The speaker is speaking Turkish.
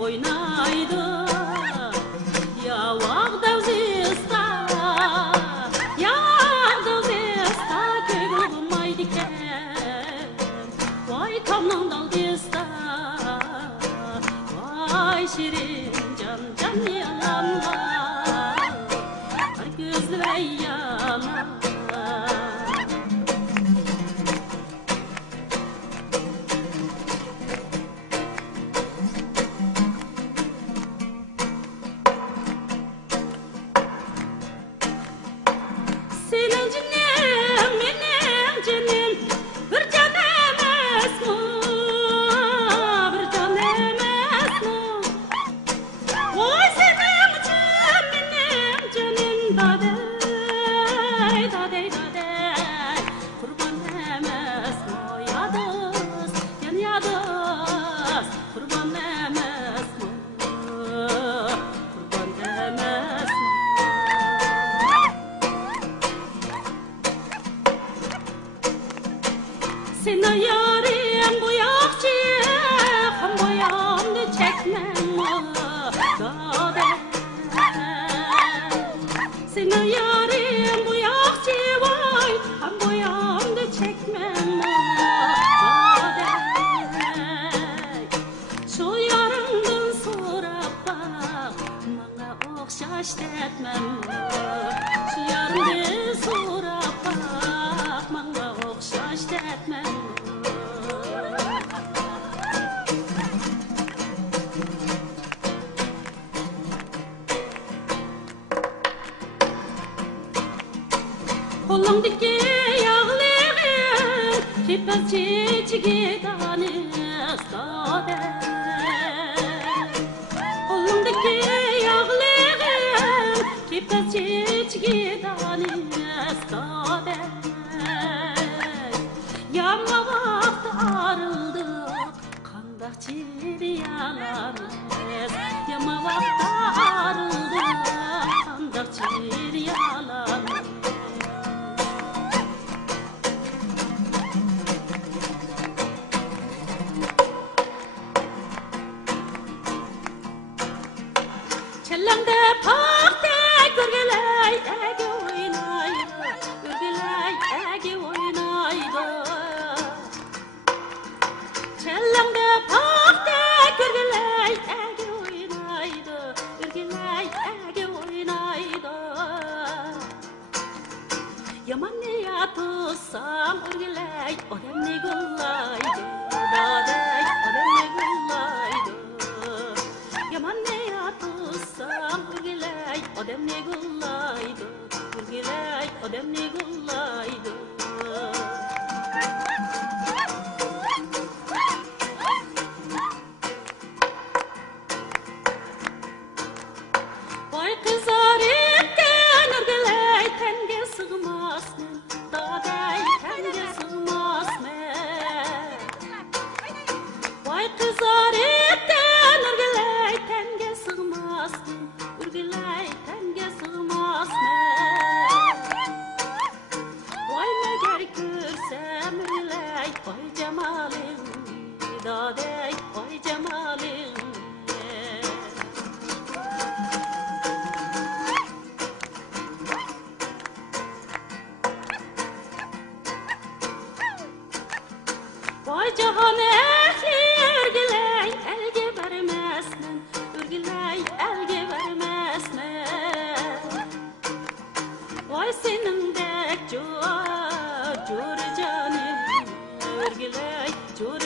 Oynaydı ya vağda zista ya vağda zista kegulmaydı ken vay kamnan dal dista vay şirin can can yalanma her gözlü yana Senin canım, benim canım, bir can emas mı? Bir can emas mı? Vay senin için benim canım daday, daday, daday, kurban emas mı? Yadız, yan yadız, kurban emas mı? Kurban emas mı? Sen yarim bu yakçı, ham bu yandı çekmem dade. Sen yarim bu yakçı vay, ham bu yandı çekmem dade. Şu yarımdan sonra bak, bana okşaş etmem. Şu yarımdan sonra bak, bana okşaş etmem. Kolumdaki yağlığın kipaz çiçeği tanış dade. Kolumdaki yağlığın kipaz çiçeği tanış dade. Yama vakti arıldık, kandak çiriyalarız. Yama vakti arıldık, kandak çiriyalarız. Çellemde pakte gürgelay ege oynaydı, gürgelay ege oynaydı. Çellemde pakte gürgelay ege oynaydı, gürgelay ege oynaydı. Yaman ne yatırsam gürgelay odem ne güllaydı, daday odem ne güllaydı. Yaman ne yatırsam gürgelay odem ne güllaydı, gürgelay odem ne güllaydı. Vay kızar etken gürgelay tenge sığmazsın, daday tenge sığmazsın. Vay kızar etken gürgelay tenge sığmazsın, gürgelay tenge sığmazsın. Vay meğer görsem gürgelay, vay cemalin, daday vay cemalin. Vay cahan ehli örgüley elge vermezmen, örgüley elge vermezmen. Vay senin dek cur canım, örgüley cur